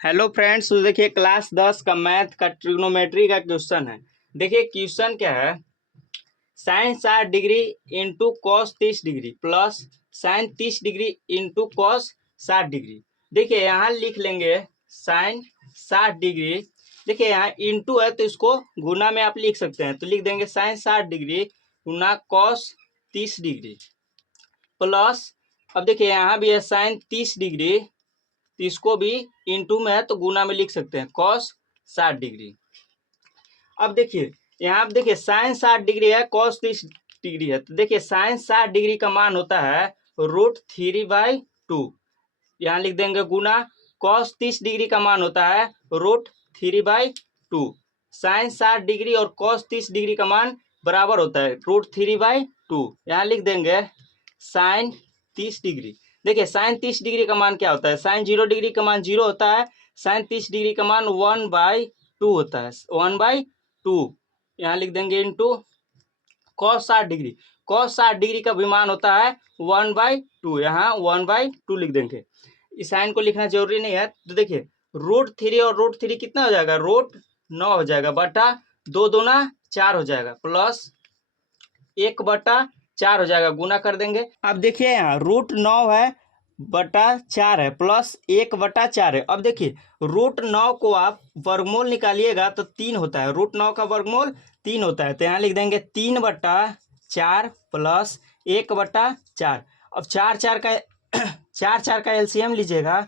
Hello friends, तो देखिए class 10 का मैथ का ट्रिग्नोमेट्री का क्वेश्चन है। देखिए क्वेश्चन क्या है, sine 60 degree into cos 30 degree plus sine 30 degree into cos 60 degree. देखिए यहाँ लिख लेंगे साइन 60 डिग्री। देखिए यहाँ इंटू है तो इसको गुना में आप लिख सकते हैं, तो लिख देंगे साइन 60 डिग्री गुना कॉस 30 डिग्री प्लस, अब देखिए यहाँ भी है साइन 30 डिग्री, तो इसको भी इंटू में है तो गुना में लिख सकते हैं कॉस 60 डिग्री। अब देखिए यहाँ आप देखिए साइन 60 डिग्री है, कॉस 30 डिग्री है, तो देखिए साइन 60 डिग्री का मान होता है √3/2। यहाँ लिख देंगे गुना, कॉस 30 डिग्री का मान होता है √3/2। साइन 60 डिग्री और कॉस 30 डिग्री का मान बराबर होता है √3/2। यहाँ लिख देंगे साइन 30 डिग्री। देखिए साइन 30 डिग्री का मान क्या होता है, साइन 0 डिग्री का मान 0 होता है, साइन 30 डिग्री का मान 1/2 होता है, 1/2। यहाँ लिख देंगे into cos 60 degree. Cos 60 degree का भी मान होता है 1/2, यहाँ 1/2 लिख देंगे। इस साइन को लिखना जरूरी नहीं है, तो देखिए √3 और √3 कितना हो जाएगा, √9 हो जाएगा, बटा 2 दूना 4 हो जाएगा, प्लस 1/4 हो जाएगा, गुना कर देंगे। अब देखिए यहाँ √9 है बटा 4 है प्लस 1/4 है। अब देखिए √9 को आप वर्गमूल निकालिएगा तो 3 होता है, √9 का वर्गमूल 3 होता है, तो यहाँ लिख देंगे 3/4 प्लस 1/4। अब 4 का 4 का एलसीएम लीजिएगा।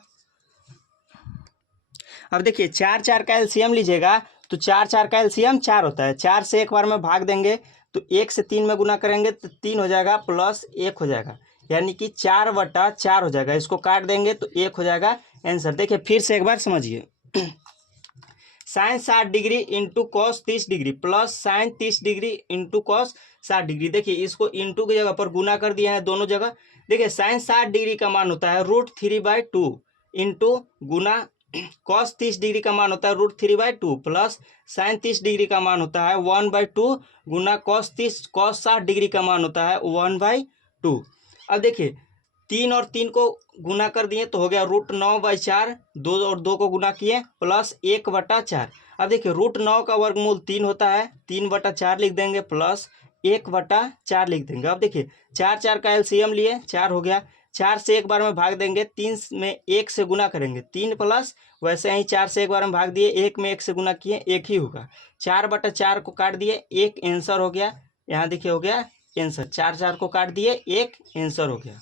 अब देखिए 4 का एलसीएम लीजिएगा तो 4 का एलसीएम 4 होता है, 4 से एक बार में भाग देंगे तो 1 से 3 में गुना करेंगे तो 3 हो जाएगा प्लस 1 हो जाएगा, यानी कि 4/4 हो जाएगा। इसको काट देंगे तो 1 हो जाएगा आंसर। देखिए फिर से एक बार समझिए, sine 60 degree into cos 30 degree plus sine 30 degree into cos 60 degree. देखिए इसको इंटू की जगह पर गुना कर दिया है दोनों जगह। देखिए साइन 60 डिग्री का मान होता है √3/2 इंटू गुना कॉस 30 डिग्री का मान होता है √3/2 प्लस साइन 30 डिग्री का मान होता है 1/2 गुना कॉस 60 डिग्री का मान होता है 1/2। अब देखिए 3 और 3 को गुना कर दिए तो हो गया √9/4, 2 और 2 को गुना किए प्लस 1/4। अब देखिए √9 का वर्गमूल 3 होता है, 3/4 लिख देंगे प्लस 1/4 लिख देंगे। अब देखिए 4 का एलसीएम लिए, 4 हो गया, 4 से एक बार में भाग देंगे, 3 में 1 से गुना करेंगे 3 प्लस, वैसे ही 4 से एक बार में भाग दिए, 1 में 1 से गुना किए 1 ही होगा, 4/4 को काट दिए, 1 आंसर हो गया। यहाँ देखिए हो गया आंसर, 4 को काट दिए 1 आंसर हो गया।